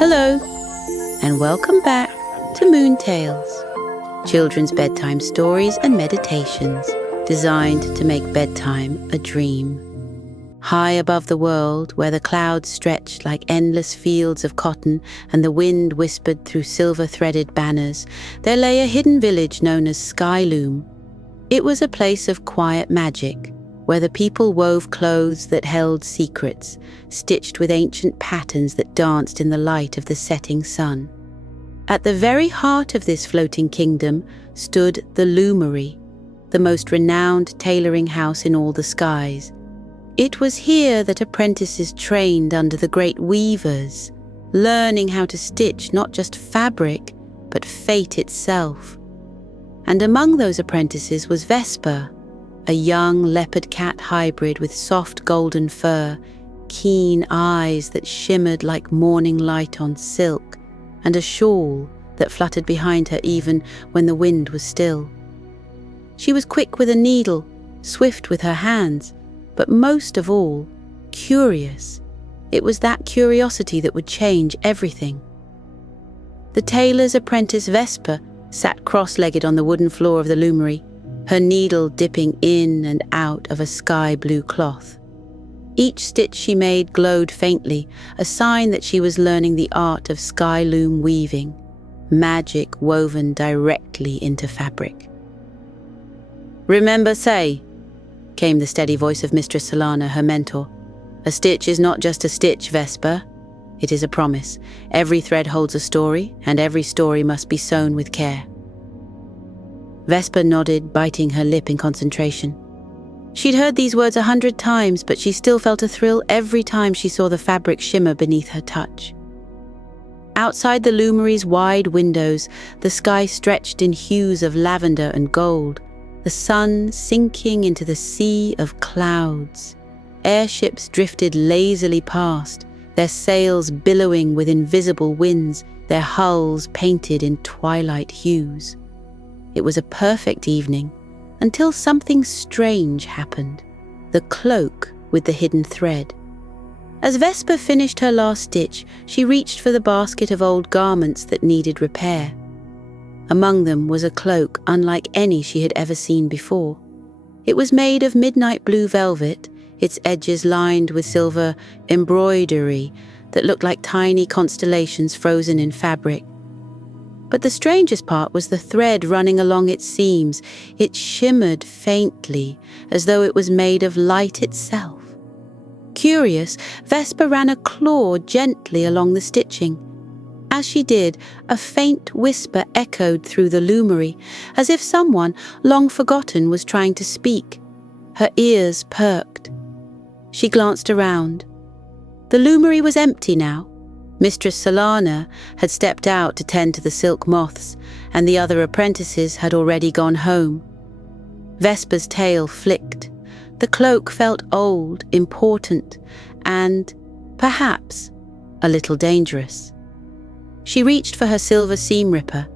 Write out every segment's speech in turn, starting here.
Hello, and welcome back to Moon Tales, children's bedtime stories and meditations designed to make bedtime a dream. High above the world, where the clouds stretched like endless fields of cotton and the wind whispered through silver-threaded banners, there lay a hidden village known as Skyloom. It was a place of quiet magic, where the people wove clothes that held secrets, stitched with ancient patterns that danced in the light of the setting sun. At the very heart of this floating kingdom stood the loomery, the most renowned tailoring house in all the skies. It was here that apprentices trained under the great weavers, learning how to stitch not just fabric, but fate itself. And among those apprentices was Vesper, a young leopard cat hybrid with soft golden fur, keen eyes that shimmered like morning light on silk, and a shawl that fluttered behind her even when the wind was still. She was quick with a needle, swift with her hands, but most of all, curious. It was that curiosity that would change everything. The tailor's apprentice Vesper sat cross-legged on the wooden floor of the loomery, her needle dipping in and out of a sky-blue cloth. Each stitch she made glowed faintly, a sign that she was learning the art of skyloom weaving, magic woven directly into fabric. "Remember, say," came the steady voice of Mistress Solana, her mentor. "A stitch is not just a stitch, Vesper. It is a promise. Every thread holds a story, and every story must be sewn with care." Vesper nodded, biting her lip in concentration. She'd heard these words 100 times, but she still felt a thrill every time she saw the fabric shimmer beneath her touch. Outside the loomery's wide windows, the sky stretched in hues of lavender and gold, the sun sinking into the sea of clouds. Airships drifted lazily past, their sails billowing with invisible winds, their hulls painted in twilight hues. It was a perfect evening, until something strange happened. The cloak with the hidden thread. As Vesper finished her last stitch, she reached for the basket of old garments that needed repair. Among them was a cloak unlike any she had ever seen before. It was made of midnight blue velvet, its edges lined with silver embroidery that looked like tiny constellations frozen in fabric. But the strangest part was the thread running along its seams. It shimmered faintly, as though it was made of light itself. Curious, Vesper ran a claw gently along the stitching. As she did, a faint whisper echoed through the loomery, as if someone, long forgotten, was trying to speak. Her ears perked. She glanced around. The loomery was empty now. Mistress Solana had stepped out to tend to the silk moths, and the other apprentices had already gone home. Vesper's tail flicked. The cloak felt old, important, and, perhaps, a little dangerous. She reached for her silver seam ripper,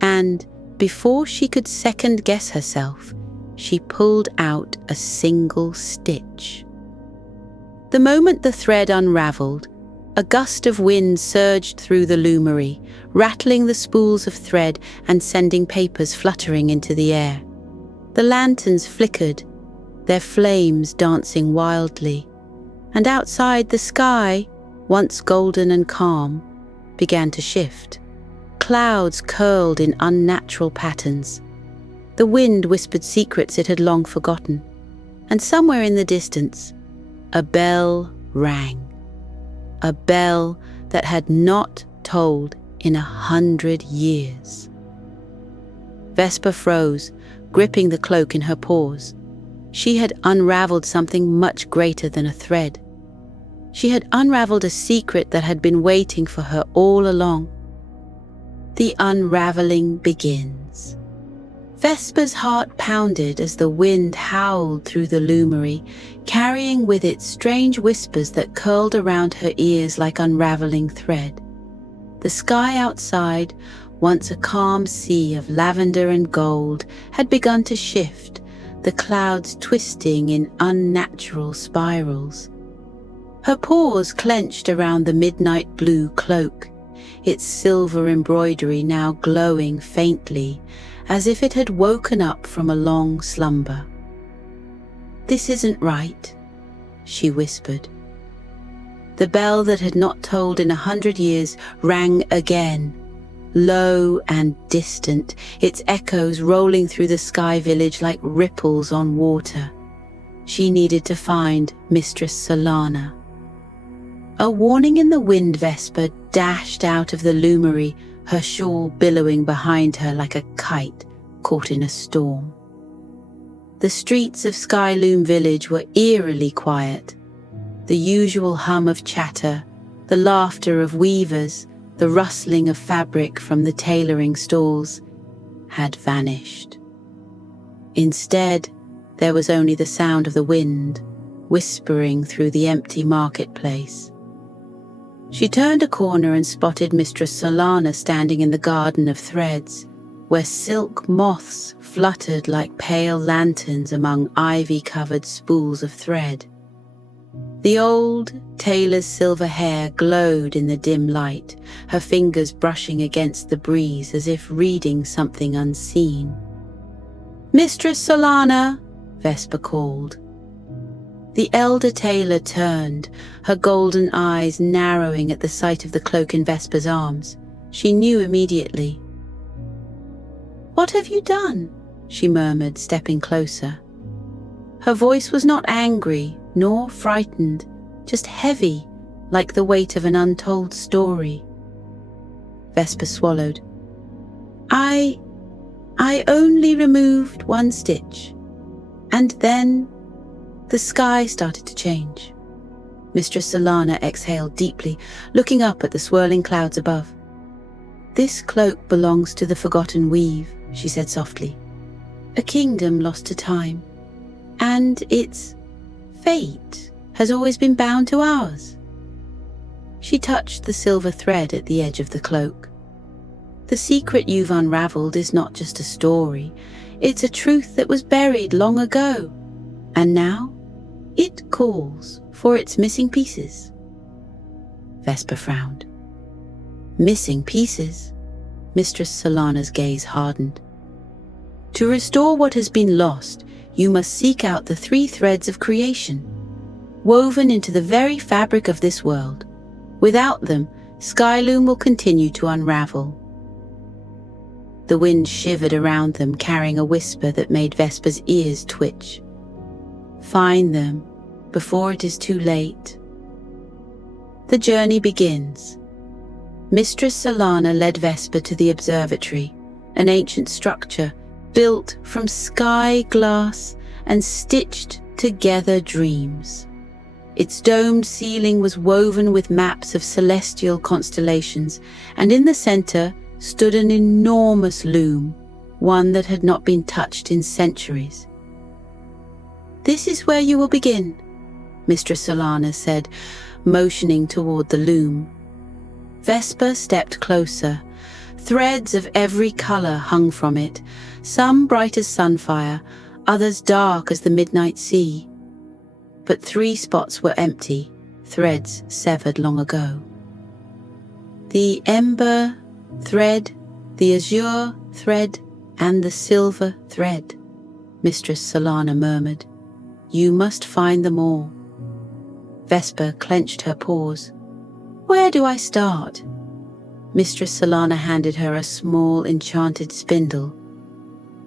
and, before she could second-guess herself, she pulled out a single stitch. The moment the thread unraveled, a gust of wind surged through the loomery, rattling the spools of thread and sending papers fluttering into the air. The lanterns flickered, their flames dancing wildly, and outside the sky, once golden and calm, began to shift. Clouds curled in unnatural patterns. The wind whispered secrets it had long forgotten, and somewhere in the distance, a bell rang. A bell that had not tolled in 100 years. Vesper froze, gripping the cloak in her paws. She had unraveled something much greater than a thread. She had unraveled a secret that had been waiting for her all along. The unraveling begins. Vesper's heart pounded as the wind howled through the loomery, carrying with it strange whispers that curled around her ears like unraveling thread. The sky outside, once a calm sea of lavender and gold, had begun to shift, the clouds twisting in unnatural spirals. Her paws clenched around the midnight blue cloak, its silver embroidery now glowing faintly, as if it had woken up from a long slumber. "This isn't right," she whispered. The bell that had not tolled in 100 years rang again, low and distant, its echoes rolling through the sky village like ripples on water. She needed to find Mistress Solana. A warning in the wind, Vesper dashed out of the loomery, her shawl billowing behind her like a kite caught in a storm. The streets of Skyloom Village were eerily quiet. The usual hum of chatter, the laughter of weavers, the rustling of fabric from the tailoring stalls had vanished. Instead, there was only the sound of the wind, whispering through the empty marketplace. She turned a corner and spotted Mistress Solana standing in the garden of threads, where silk moths fluttered like pale lanterns among ivy-covered spools of thread. The old tailor's silver hair glowed in the dim light, her fingers brushing against the breeze as if reading something unseen. "Mistress Solana," Vesper called. The elder tailor turned, her golden eyes narrowing at the sight of the cloak in Vesper's arms. She knew immediately. "What have you done?" she murmured, stepping closer. Her voice was not angry, nor frightened, just heavy, like the weight of an untold story. Vesper swallowed. I only removed one stitch, and then the sky started to change." Mistress Solana exhaled deeply, looking up at the swirling clouds above. "This cloak belongs to the Forgotten Weave," she said softly. "A kingdom lost to time, and its fate has always been bound to ours." She touched the silver thread at the edge of the cloak. "The secret you've unraveled is not just a story, it's a truth that was buried long ago, and now it calls for its missing pieces." Vesper frowned. "Missing pieces?" Mistress Solana's gaze hardened. "To restore what has been lost, you must seek out the 3 threads of creation, woven into the very fabric of this world. Without them, Skyloom will continue to unravel." The wind shivered around them, carrying a whisper that made Vesper's ears twitch. "Find them before it is too late." The journey begins. Mistress Solana led Vesper to the observatory, an ancient structure built from sky glass and stitched together dreams. Its domed ceiling was woven with maps of celestial constellations, and in the center stood an enormous loom, one that had not been touched in centuries. "This is where you will begin," Mistress Solana said, motioning toward the loom. Vesper stepped closer. Threads of every color hung from it, some bright as sunfire, others dark as the midnight sea. But 3 spots were empty, threads severed long ago. "The ember thread, the azure thread, and the silver thread," Mistress Solana murmured. "You must find them all." Vesper clenched her paws. "Where do I start?" Mistress Solana handed her a small enchanted spindle,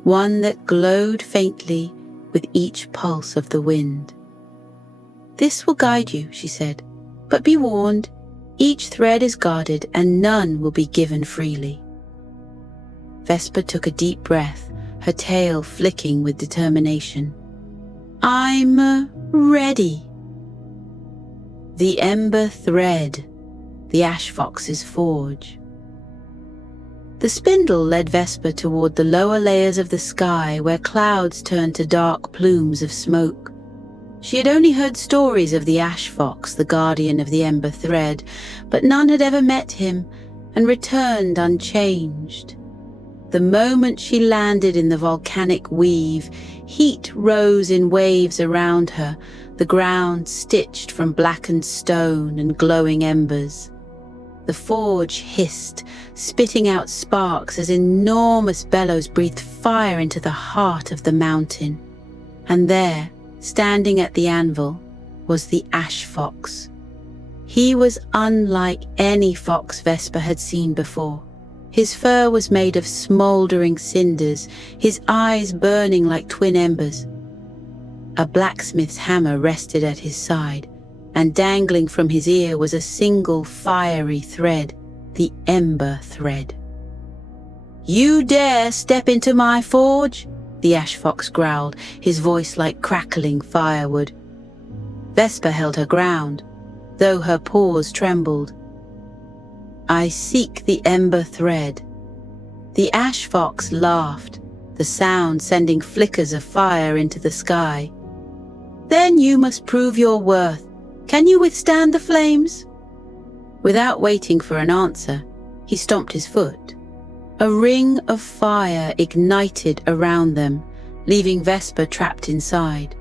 one that glowed faintly with each pulse of the wind. "This will guide you," she said, "but be warned, each thread is guarded and none will be given freely." Vesper took a deep breath, her tail flicking with determination. "I'm ready." The ember thread, the ash fox's forge. The spindle led Vesper toward the lower layers of the sky, where clouds turned to dark plumes of smoke. She had only heard stories of the ash fox, the guardian of the ember thread, but none had ever met him and returned unchanged. The moment she landed in the volcanic weave, heat rose in waves around her, the ground stitched from blackened stone and glowing embers. The forge hissed, spitting out sparks as enormous bellows breathed fire into the heart of the mountain. And there, standing at the anvil, was the ash fox. He was unlike any fox Vesper had seen before. His fur was made of smouldering cinders, his eyes burning like twin embers. A blacksmith's hammer rested at his side, and dangling from his ear was a single fiery thread, the ember thread. "You dare step into my forge?" the ash fox growled, his voice like crackling firewood. Vesper held her ground, though her paws trembled. "I seek the ember thread." The ash fox laughed, the sound sending flickers of fire into the sky. "Then you must prove your worth. Can you withstand the flames?" Without waiting for an answer, he stomped his foot. A ring of fire ignited around them, leaving Vesper trapped inside.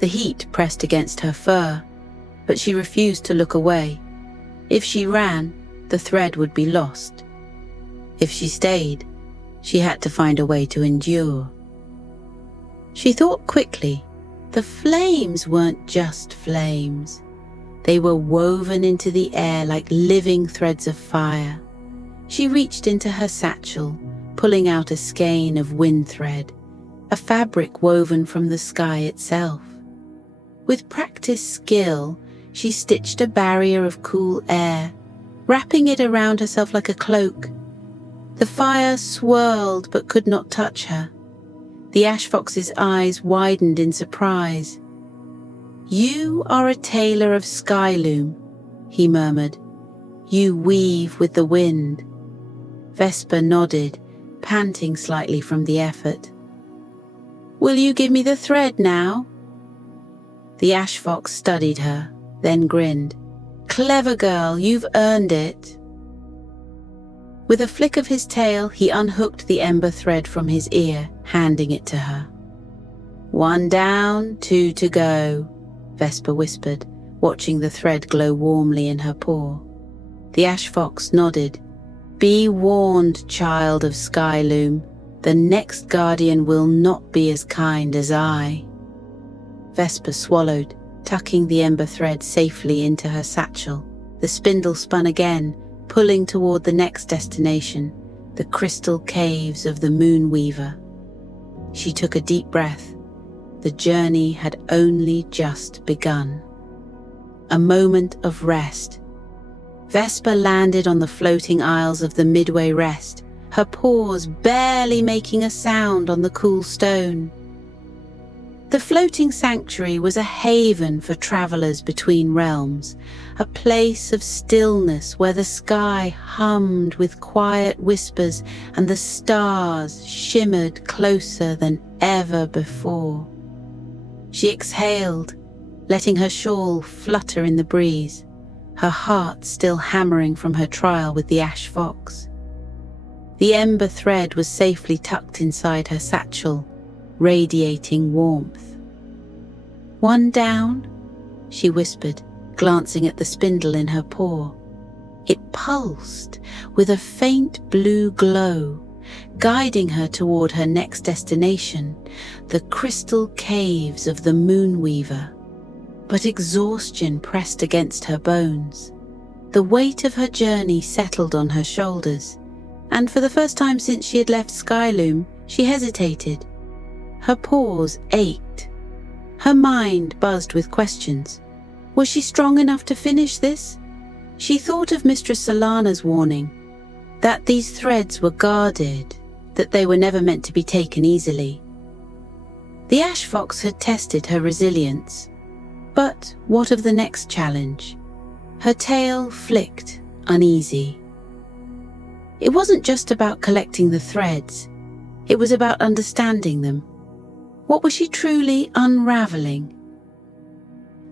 The heat pressed against her fur, but she refused to look away. If she ran, the thread would be lost. If she stayed, she had to find a way to endure. She thought quickly. The flames weren't just flames. They were woven into the air like living threads of fire. She reached into her satchel, pulling out a skein of wind thread, a fabric woven from the sky itself. With practiced skill, she stitched a barrier of cool air, wrapping it around herself like a cloak. The fire swirled but could not touch her. The ash fox's eyes widened in surprise. "You are a tailor of skyloom," he murmured. "You weave with the wind." Vesper nodded, panting slightly from the effort. "Will you give me the thread now?" The ash fox studied her, then grinned. "Clever girl, you've earned it." With a flick of his tail, he unhooked the ember thread from his ear, handing it to her. "One down, 2 to go," Vesper whispered, watching the thread glow warmly in her paw. The ash fox nodded. "Be warned, child of Skyloom. The next guardian will not be as kind as I." Vesper swallowed, tucking the ember thread safely into her satchel. The spindle spun again, pulling toward the next destination, the crystal caves of the Moonweaver. She took a deep breath. The journey had only just begun. A moment of rest. Vesper landed on the floating isles of the Midway Rest, her paws barely making a sound on the cool stone. The floating sanctuary was a haven for travelers between realms, a place of stillness where the sky hummed with quiet whispers and the stars shimmered closer than ever before. She exhaled, letting her shawl flutter in the breeze, her heart still hammering from her trial with the ash fox. The ember thread was safely tucked inside her satchel, radiating warmth. "One down," she whispered, glancing at the spindle in her paw. It pulsed with a faint blue glow, guiding her toward her next destination, the crystal caves of the Moonweaver. But exhaustion pressed against her bones. The weight of her journey settled on her shoulders, and for the first time since she had left Skyloom, she hesitated. Her paws ached. Her mind buzzed with questions. Was she strong enough to finish this? She thought of Mistress Solana's warning, that these threads were guarded, that they were never meant to be taken easily. The ash fox had tested her resilience. But what of the next challenge? Her tail flicked, uneasy. It wasn't just about collecting the threads. It was about understanding them. What was she truly unraveling?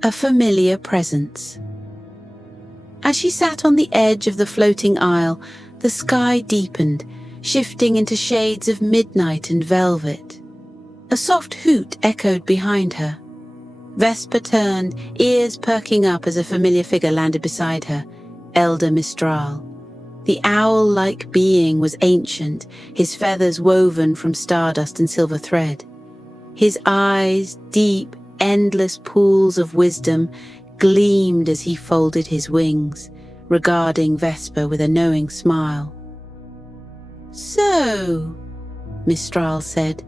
A familiar presence. As she sat on the edge of the floating isle, the sky deepened, shifting into shades of midnight and velvet. A soft hoot echoed behind her. Vesper turned, ears perking up as a familiar figure landed beside her. elder Mistral. The owl-like being was ancient, his feathers woven from stardust and silver thread. His eyes, deep, endless pools of wisdom, gleamed as he folded his wings, regarding Vesper with a knowing smile. "So," Mistral said,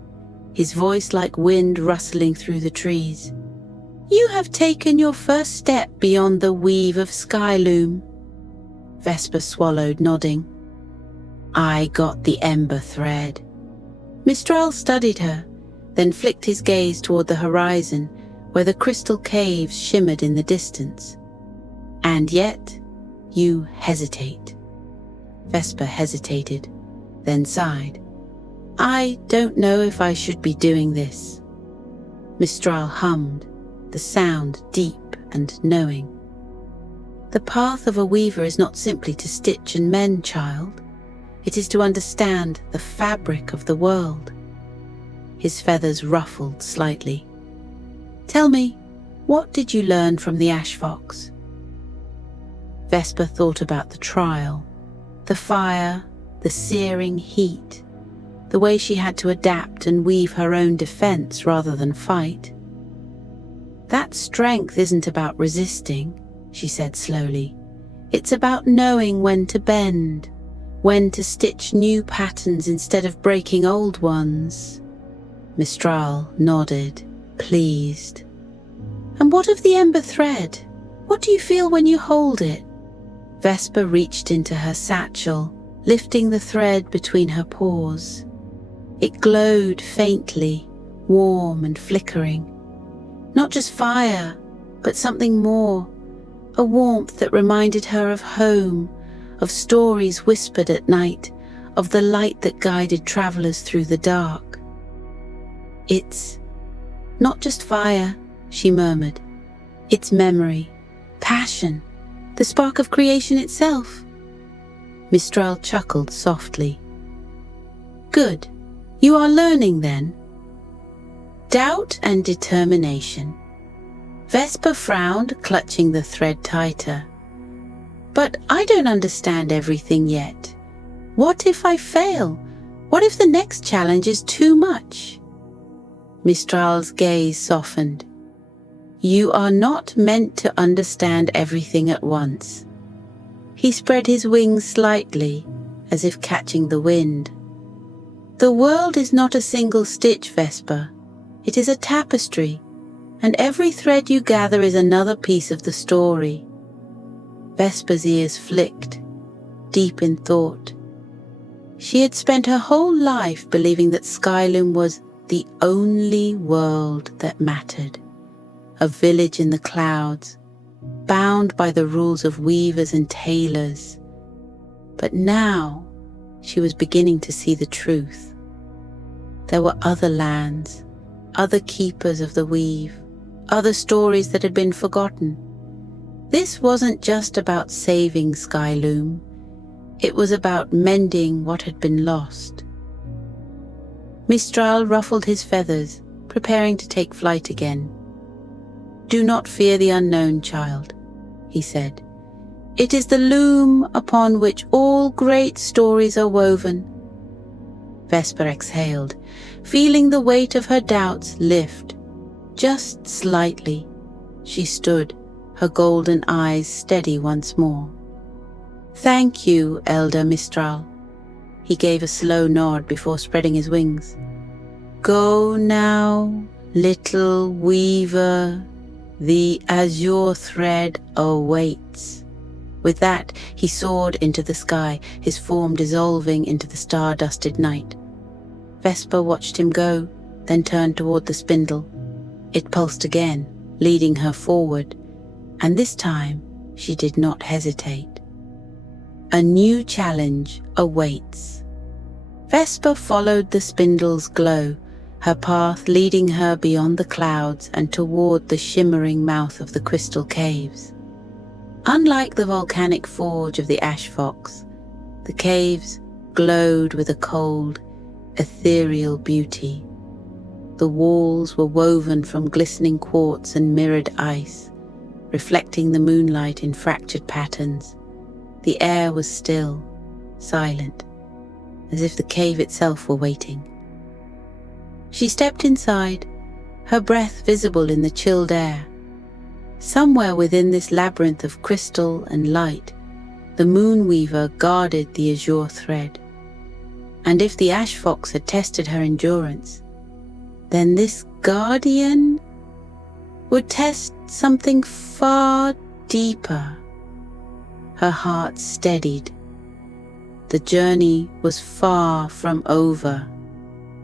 his voice like wind rustling through the trees, "you have taken your first step beyond the weave of skyloom." Vesper swallowed, nodding. "I got the ember thread." Mistral studied her, then flicked his gaze toward the horizon, where the crystal caves shimmered in the distance. "And yet, you hesitate." Vesper hesitated, then sighed. "I don't know if I should be doing this." Mistral hummed, the sound deep and knowing. "The path of a weaver is not simply to stitch and mend, child. It is to understand the fabric of the world." His feathers ruffled slightly. "Tell me, what did you learn from the ash fox?" Vesper thought about the trial, the fire, the searing heat, the way she had to adapt and weave her own defense rather than fight. "That strength isn't about resisting," she said slowly. "It's about knowing when to bend, when to stitch new patterns instead of breaking old ones." Mistral nodded, pleased. "And what of the ember thread? What do you feel when you hold it?" Vesper reached into her satchel, lifting the thread between her paws. It glowed faintly, warm and flickering. Not just fire, but something more, a warmth that reminded her of home, of stories whispered at night, of the light that guided travelers through the dark. "It's not just fire," she murmured. "It's memory, passion, the spark of creation itself." Mistral chuckled softly. "Good. You are learning then." Doubt and determination. Vesper frowned, clutching the thread tighter. "But I don't understand everything yet. What if I fail? What if the next challenge is too much?" Mistral's gaze softened. "You are not meant to understand everything at once." He spread his wings slightly, as if catching the wind. "The world is not a single stitch, Vesper. It is a tapestry, and every thread you gather is another piece of the story." Vesper's ears flicked, deep in thought. She had spent her whole life believing that Skyloom was the only world that mattered, a village in the clouds, bound by the rules of weavers and tailors. But now she was beginning to see the truth. There were other lands, other keepers of the weave, other stories that had been forgotten. This wasn't just about saving Skyloom. It was about mending what had been lost. Mistral ruffled his feathers, preparing to take flight again. "Do not fear the unknown, child," he said. "It is the loom upon which all great stories are woven." Vesper exhaled, feeling the weight of her doubts lift. Just slightly, she stood, her golden eyes steady once more. "Thank you, Elder Mistral." He gave a slow nod before spreading his wings. "Go now, little weaver. The azure thread awaits." With that, he soared into the sky, his form dissolving into the star-dusted night. Vesper watched him go, then turned toward the spindle. It pulsed again, leading her forward, and this time she did not hesitate. A new challenge awaits. Vesper followed the spindle's glow, her path leading her beyond the clouds and toward the shimmering mouth of the crystal caves. Unlike the volcanic forge of the ash fox, the caves glowed with a cold, ethereal beauty. The walls were woven from glistening quartz and mirrored ice, reflecting the moonlight in fractured patterns. The air was still, silent, as if the cave itself were waiting. She stepped inside, her breath visible in the chilled air. Somewhere within this labyrinth of crystal and light, the Moonweaver guarded the azure thread. And if the ash fox had tested her endurance, then this guardian would test something far deeper. Her heart steadied. The journey was far from over,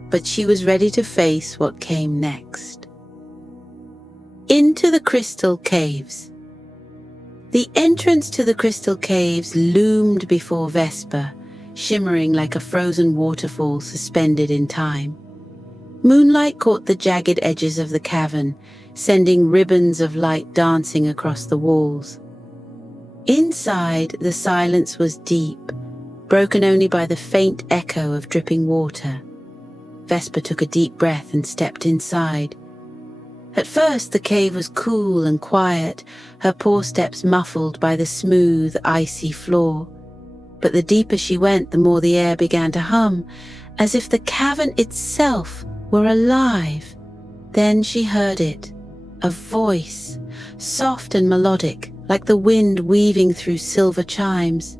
but she was ready to face what came next. Into the crystal caves. The entrance to the crystal caves loomed before Vesper, shimmering like a frozen waterfall suspended in time. Moonlight caught the jagged edges of the cavern, sending ribbons of light dancing across the walls. Inside, the silence was deep, broken only by the faint echo of dripping water. Vesper took a deep breath and stepped inside. At first, the cave was cool and quiet, her poor steps muffled by the smooth, icy floor. But the deeper she went, the more the air began to hum, as if the cavern itself were alive. Then she heard it, a voice, soft and melodic, like the wind weaving through silver chimes.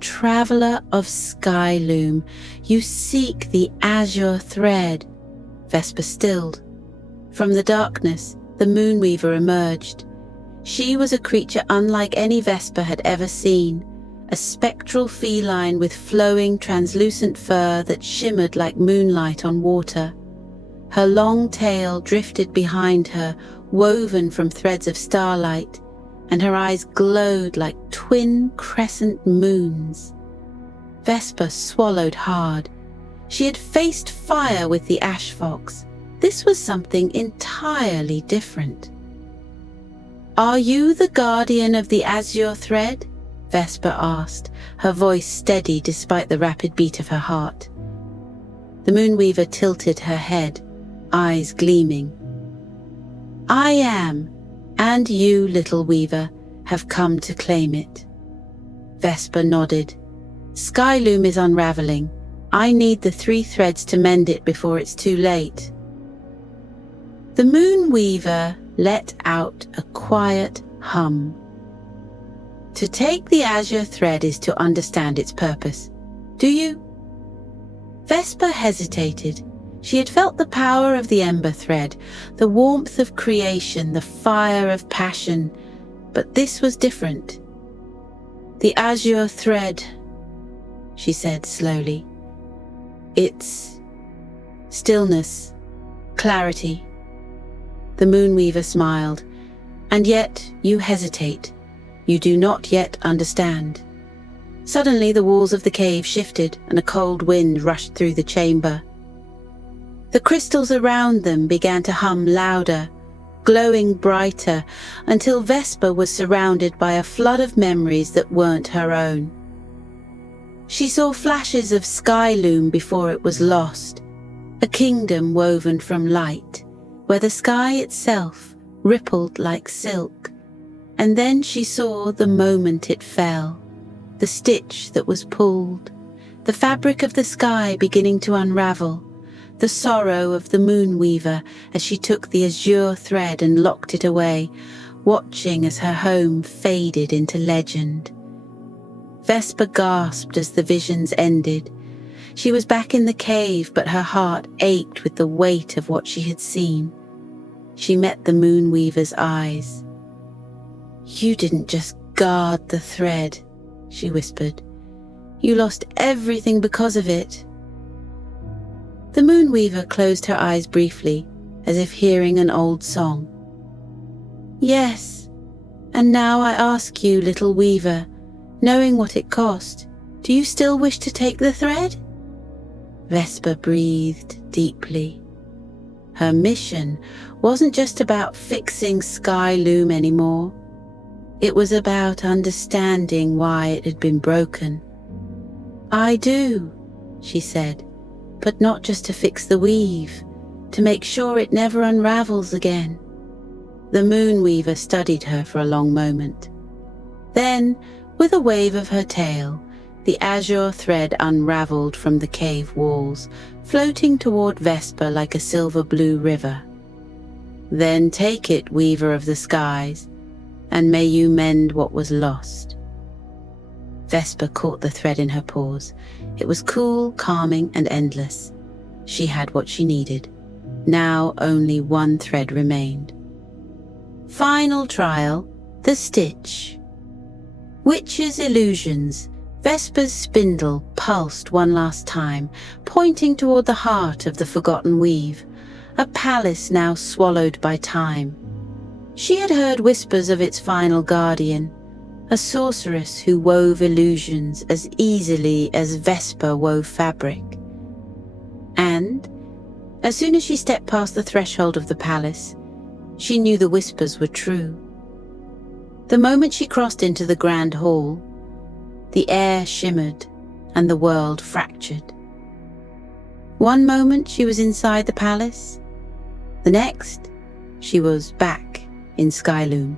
"Traveler of Skyloom, you seek the azure thread." Vesper stilled. From the darkness, the Moonweaver emerged. She was a creature unlike any Vesper had ever seen, a spectral feline with flowing, translucent fur that shimmered like moonlight on water. Her long tail drifted behind her, woven from threads of starlight, and her eyes glowed like twin crescent moons. Vesper swallowed hard. She had faced fire with the ash fox. This was something entirely different. "Are you the guardian of the azure thread?" Vesper asked, her voice steady despite the rapid beat of her heart. The Moonweaver tilted her head, eyes gleaming. "I am, and you, little weaver, have come to claim it." Vesper nodded. "Skyloom is unraveling. I need the 3 threads to mend it before it's too late." The Moonweaver let out a quiet hum. "To take the azure thread is to understand its purpose. Do you?" Vesper hesitated. She had felt the power of the ember thread, the warmth of creation, the fire of passion, but this was different. "The azure thread," she said slowly. "It's stillness, clarity." The Moonweaver smiled. "And yet you hesitate. You do not yet understand." Suddenly the walls of the cave shifted and a cold wind rushed through the chamber. The crystals around them began to hum louder, glowing brighter, until Vesper was surrounded by a flood of memories that weren't her own. She saw flashes of Skyloom before it was lost, a kingdom woven from light, where the sky itself rippled like silk. And then she saw the moment it fell, the stitch that was pulled, the fabric of the sky beginning to unravel, the sorrow of the Moonweaver as she took the azure thread and locked it away, watching as her home faded into legend. Vesper gasped as the visions ended. She was back in the cave, but her heart ached with the weight of what she had seen. She met the Moonweaver's eyes. "You didn't just guard the thread," she whispered. "You lost everything because of it." The Moonweaver closed her eyes briefly, as if hearing an old song. "Yes, and now I ask you, little weaver, knowing what it cost, do you still wish to take the thread?" Vesper breathed deeply. Her mission wasn't just about fixing Skyloom anymore. It was about understanding why it had been broken. "I do," she said, "but not just to fix the weave, to make sure it never unravels again." The Moonweaver studied her for a long moment. Then, With a wave of her tail, the azure thread unraveled from the cave walls, floating toward Vesper like a silver-blue river. "Then take it, weaver of the skies, and may you mend what was lost." Vesper caught the thread in her paws. It was cool, calming, and endless. She had what she needed. Now only one thread remained. Final trial, the stitch. Witch's illusions. Vesper's spindle pulsed one last time, pointing toward the heart of the forgotten weave, a palace now swallowed by time. She had heard whispers of its final guardian, a sorceress who wove illusions as easily as Vesper wove fabric. And, as soon as she stepped past the threshold of the palace, she knew the whispers were true. The moment she crossed into the grand hall, the air shimmered and the world fractured. One moment she was inside the palace, the next she was back in Skyloom.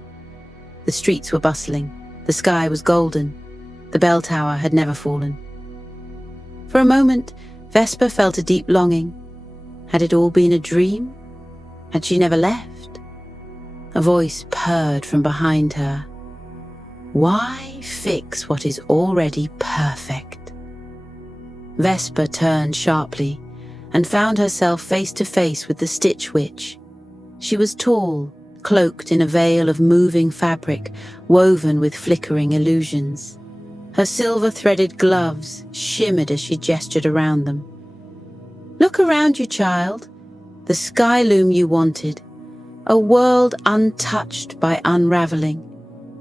The streets were bustling, the sky was golden, the bell tower had never fallen. For a moment, Vesper felt a deep longing. Had it all been a dream? Had she never left? A voice purred from behind her. Why fix what is already perfect? Vesper turned sharply and found herself face to face with the Stitch Witch. She was tall, cloaked in a veil of moving fabric, woven with flickering illusions. Her silver-threaded gloves shimmered as she gestured around them. "Look around you, child. The Skyloom you wanted. A world untouched by unraveling.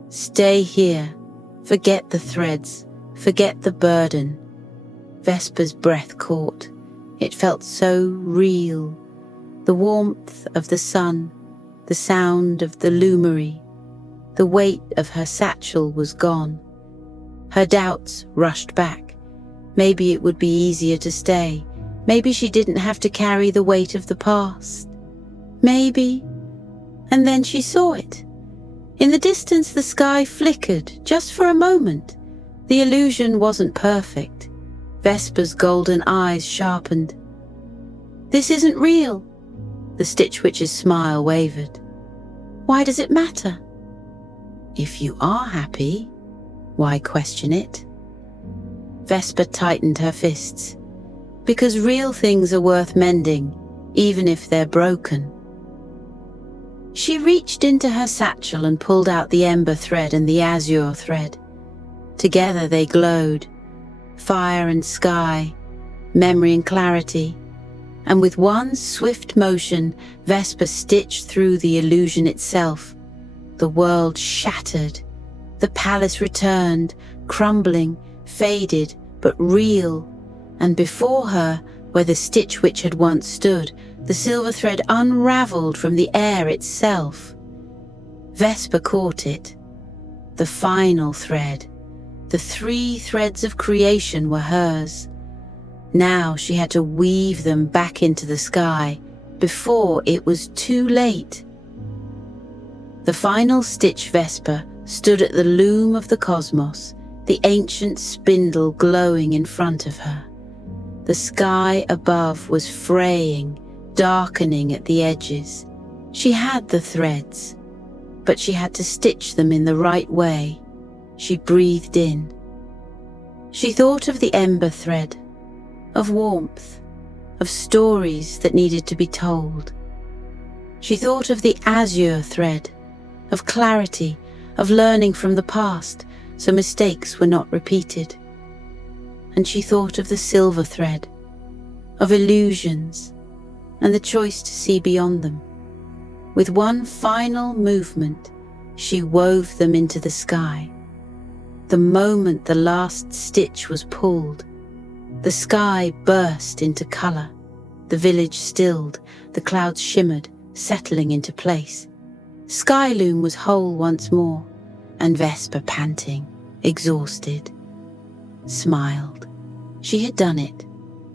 Stay here. Forget the threads. Forget the burden." Vesper's breath caught. It felt so real. The warmth of the sun, the sound of the loomery, the weight of her satchel was gone. Her doubts rushed back. Maybe it would be easier to stay. Maybe she didn't have to carry the weight of the past. Maybe. And then she saw it. In the distance, the sky flickered, just for a moment. The illusion wasn't perfect. Vesper's golden eyes sharpened. "This isn't real." The Stitch Witch's smile wavered. "Why does it matter? If you are happy, why question it?" Vesper tightened her fists. Because real things are worth mending, even if they're broken. She reached into her satchel and pulled out the ember thread and the azure thread. Together they glowed, fire and sky, memory and clarity, and with one swift motion, Vesper stitched through the illusion itself. The world shattered. The palace returned, crumbling, faded, but real. And before her, where the Stitch Witch had once stood, the silver thread unraveled from the air itself. Vesper caught it. The final thread. The 3 threads of creation were hers. Now she had to weave them back into the sky before it was too late. The final stitch Vesper stood at the loom of the cosmos, the ancient spindle glowing in front of her. The sky above was fraying, darkening at the edges. She had the threads, but she had to stitch them in the right way. She breathed in. She thought of the ember thread, of warmth, of stories that needed to be told. She thought of the azure thread, of clarity, of learning from the past so mistakes were not repeated. And she thought of the silver thread, of illusions, and the choice to see beyond them. With one final movement, she wove them into the sky. The moment the last stitch was pulled, the sky burst into colour. The village stilled, the clouds shimmered, settling into place. Skyloom was whole once more, and Vesper, panting, exhausted, smiled. She had done it.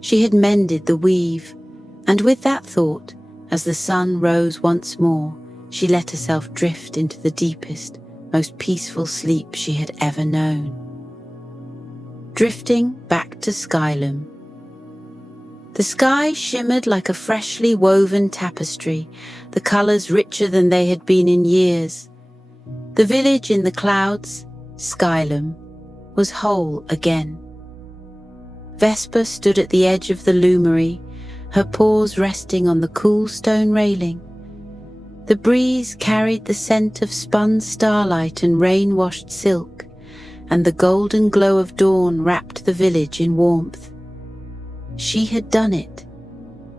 She had mended the weave, and with that thought, as the sun rose once more, she let herself drift into the deepest, most peaceful sleep she had ever known. Drifting back to Skylum. The sky shimmered like a freshly woven tapestry, the colors richer than they had been in years. The village in the clouds, Skylum, was whole again. Vesper stood at the edge of the loomery, her paws resting on the cool stone railing. The breeze carried the scent of spun starlight and rain-washed silk, and the golden glow of dawn wrapped the village in warmth. She had done it.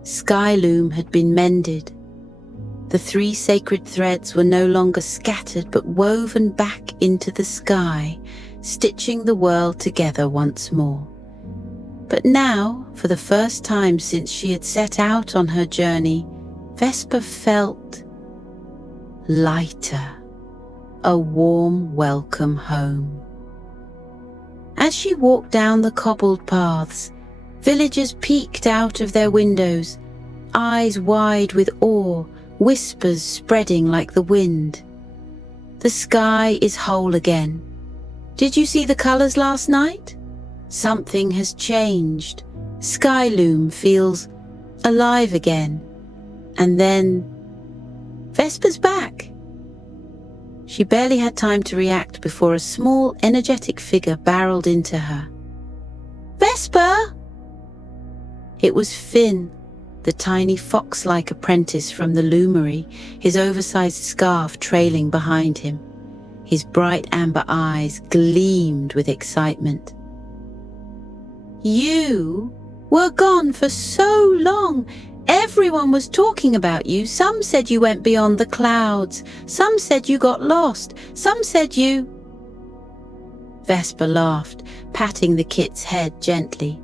Skyloom had been mended. The 3 sacred threads were no longer scattered but woven back into the sky, stitching the world together once more. But now, for the first time since she had set out on her journey, Vesper felt lighter, a warm welcome home. As she walked down the cobbled paths, villagers peeked out of their windows, eyes wide with awe, whispers spreading like the wind. The sky is whole again. Did you see the colors last night? Something has changed. Skyloom feels alive again. And then, Vesper's back. She barely had time to react before a small, energetic figure barreled into her. Vesper! It was Finn, the tiny fox-like apprentice from the loomery, his oversized scarf trailing behind him. His bright amber eyes gleamed with excitement. You were gone for so long. Everyone was talking about you. Some said you went beyond the clouds. Some said you got lost. Some said you... Vesper laughed, patting the kit's head gently.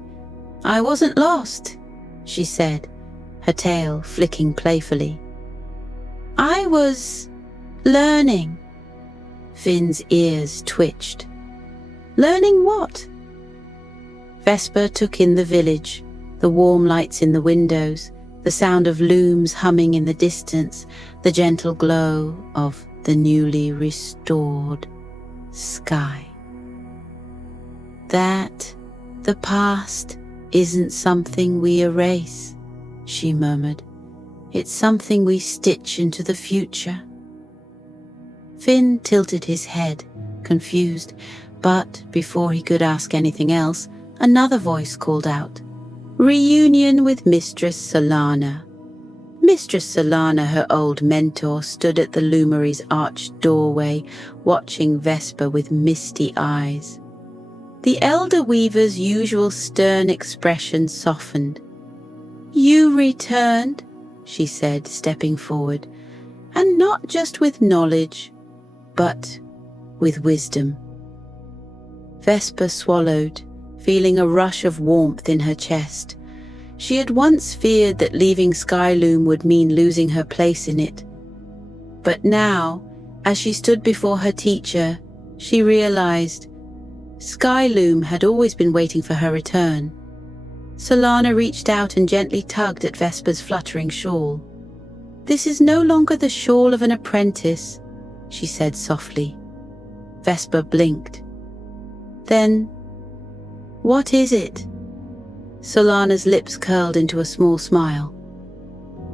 I wasn't lost, she said, her tail flicking playfully. I was learning. Finn's ears twitched. Learning what? Vesper took in the village, the warm lights in the windows, the sound of looms humming in the distance, the gentle glow of the newly restored sky. That the past isn't something we erase, she murmured. It's something we stitch into the future. Finn tilted his head, confused, but before he could ask anything else, another voice called out, Reunion with Mistress Solana. Mistress Solana, her old mentor, stood at the loomery's arched doorway, watching Vesper with misty eyes. The elder weaver's usual stern expression softened. You returned, she said, stepping forward, and not just with knowledge, but with wisdom. Vesper swallowed, feeling a rush of warmth in her chest. She had once feared that leaving Skyloom would mean losing her place in it. But now, as she stood before her teacher, she realized Skyloom had always been waiting for her return. Solana reached out and gently tugged at Vesper's fluttering shawl. This is no longer the shawl of an apprentice, she said softly. Vesper blinked. Then, what is it? Solana's lips curled into a small smile.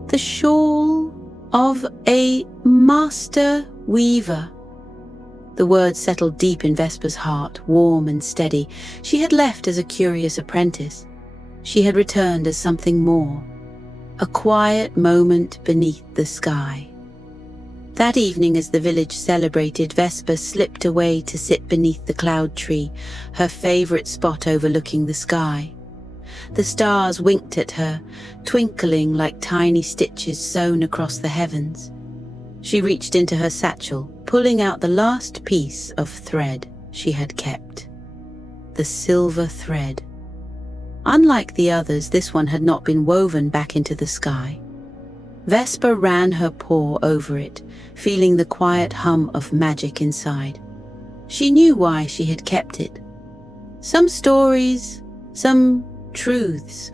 The shawl of a master weaver. The words settled deep in Vesper's heart, warm and steady. She had left as a curious apprentice. She had returned as something more. A quiet moment beneath the sky. That evening, as the village celebrated, Vesper slipped away to sit beneath the cloud tree, her favorite spot overlooking the sky. The stars winked at her, twinkling like tiny stitches sewn across the heavens. She reached into her satchel, pulling out the last piece of thread she had kept. The silver thread. Unlike the others, this one had not been woven back into the sky. Vesper ran her paw over it, feeling the quiet hum of magic inside. She knew why she had kept it. Some stories, some truths,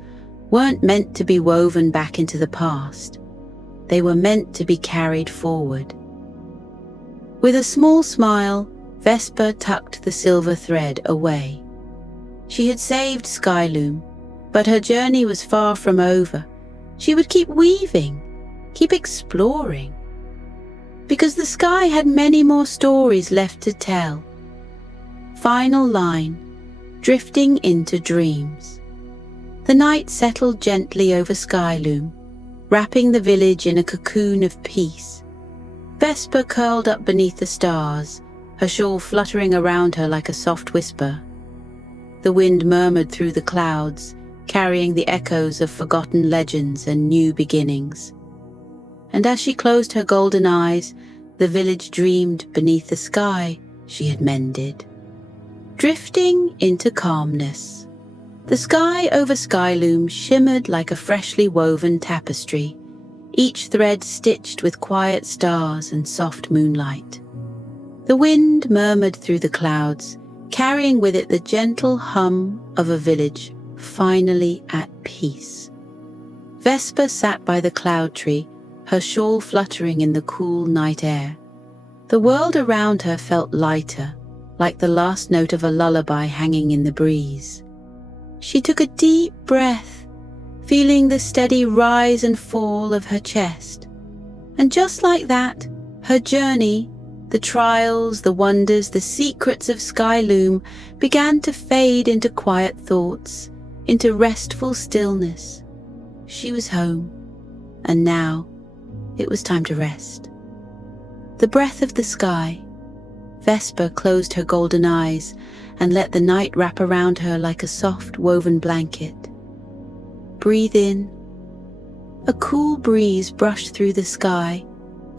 weren't meant to be woven back into the past. They were meant to be carried forward. With a small smile, Vesper tucked the silver thread away. She had saved Skyloom, but her journey was far from over. She would keep weaving, keep exploring, because the sky had many more stories left to tell. Final line, drifting into dreams. The night settled gently over Skyloom, wrapping the village in a cocoon of peace. Vesper curled up beneath the stars, her shawl fluttering around her like a soft whisper. The wind murmured through the clouds, carrying the echoes of forgotten legends and new beginnings. And as she closed her golden eyes, the village dreamed beneath the sky she had mended. Drifting into calmness. The sky over Skyloom shimmered like a freshly woven tapestry, each thread stitched with quiet stars and soft moonlight. The wind murmured through the clouds, carrying with it the gentle hum of a village finally at peace. Vesper sat by the cloud tree, her shawl fluttering in the cool night air. The world around her felt lighter, like the last note of a lullaby hanging in the breeze. She took a deep breath, feeling the steady rise and fall of her chest. And just like that, her journey, the trials, the wonders, the secrets of Skyloom began to fade into quiet thoughts, into restful stillness. She was home, and now it was time to rest. The breath of the sky. Vesper closed her golden eyes and let the night wrap around her like a soft woven blanket. Breathe in. A cool breeze brushed through the sky,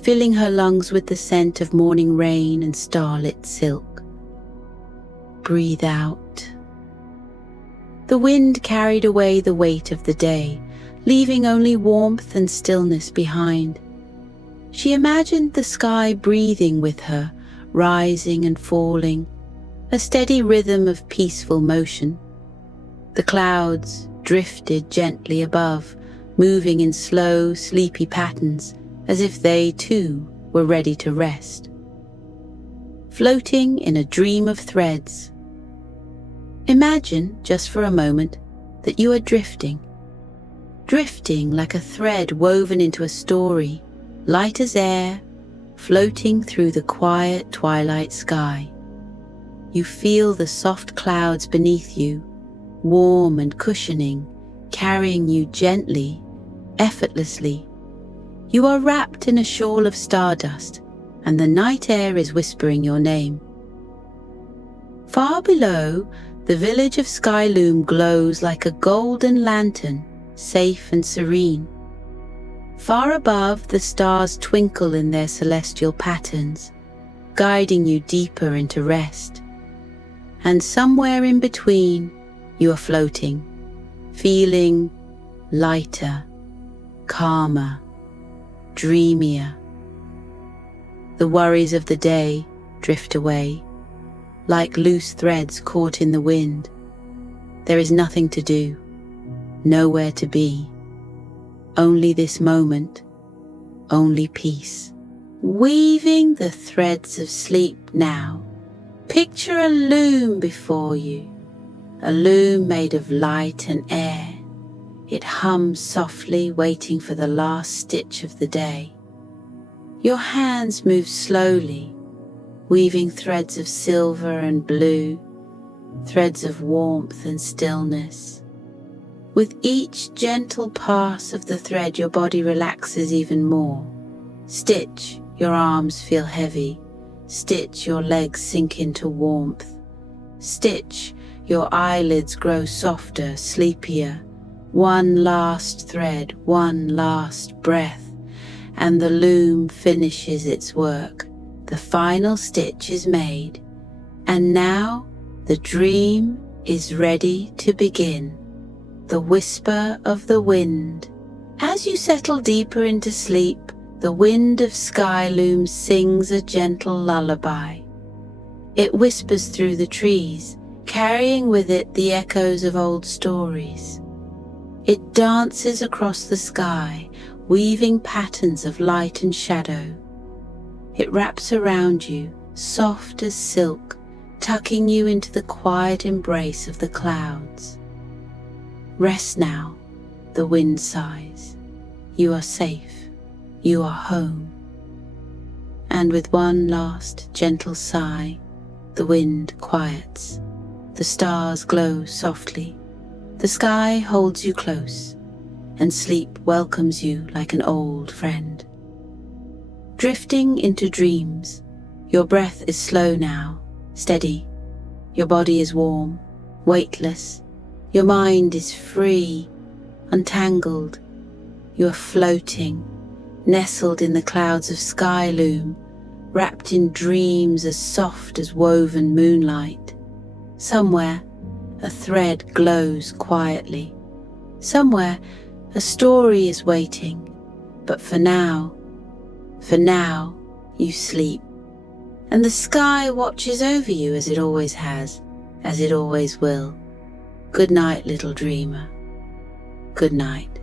filling her lungs with the scent of morning rain and starlit silk. Breathe out. The wind carried away the weight of the day, leaving only warmth and stillness behind. She imagined the sky breathing with her, rising and falling, a steady rhythm of peaceful motion. The clouds drifted gently above, moving in slow, sleepy patterns, as if they too were ready to rest. Floating in a dream of threads. Imagine, just for a moment, that you are drifting like a thread woven into a story, light as air, floating through the quiet twilight sky. You feel the soft clouds beneath you, warm and cushioning, carrying you gently, effortlessly. You are wrapped in a shawl of stardust, and the night air is whispering your name. Far below, the village of Skyloom glows like a golden lantern, safe and serene. Far above, the stars twinkle in their celestial patterns, guiding you deeper into rest. And somewhere in between, you are floating, feeling lighter, calmer, dreamier. The worries of the day drift away, like loose threads caught in the wind. There is nothing to do, nowhere to be. Only this moment, only peace. Weaving the threads of sleep now. Picture a loom before you, a loom made of light and air. It hums softly, waiting for the last stitch of the day. Your hands move slowly, weaving threads of silver and blue, threads of warmth and stillness. With each gentle pass of the thread, your body relaxes even more. Stitch, your arms feel heavy. Stitch, your legs sink into warmth. Stitch, your eyelids grow softer, sleepier. One last thread, one last breath, and the loom finishes its work. The final stitch is made, and now the dream is ready to begin. The whisper of the wind. As you settle deeper into sleep, the wind of Skyloom sings a gentle lullaby. It whispers through the trees, carrying with it the echoes of old stories. It dances across the sky, weaving patterns of light and shadow. It wraps around you, soft as silk, tucking you into the quiet embrace of the clouds. Rest now, the wind sighs. You are safe. You are home. And with one last gentle sigh, the wind quiets. The stars glow softly. The sky holds you close, and sleep welcomes you like an old friend. Drifting into dreams, your breath is slow now, steady. Your body is warm, weightless. Your mind is free, untangled. You are floating, nestled in the clouds of sky loom, wrapped in dreams as soft as woven moonlight. Somewhere, a thread glows quietly. Somewhere, a story is waiting. But for now, you sleep. And the sky watches over you as it always has, as it always will. Good night, little dreamer. Good night.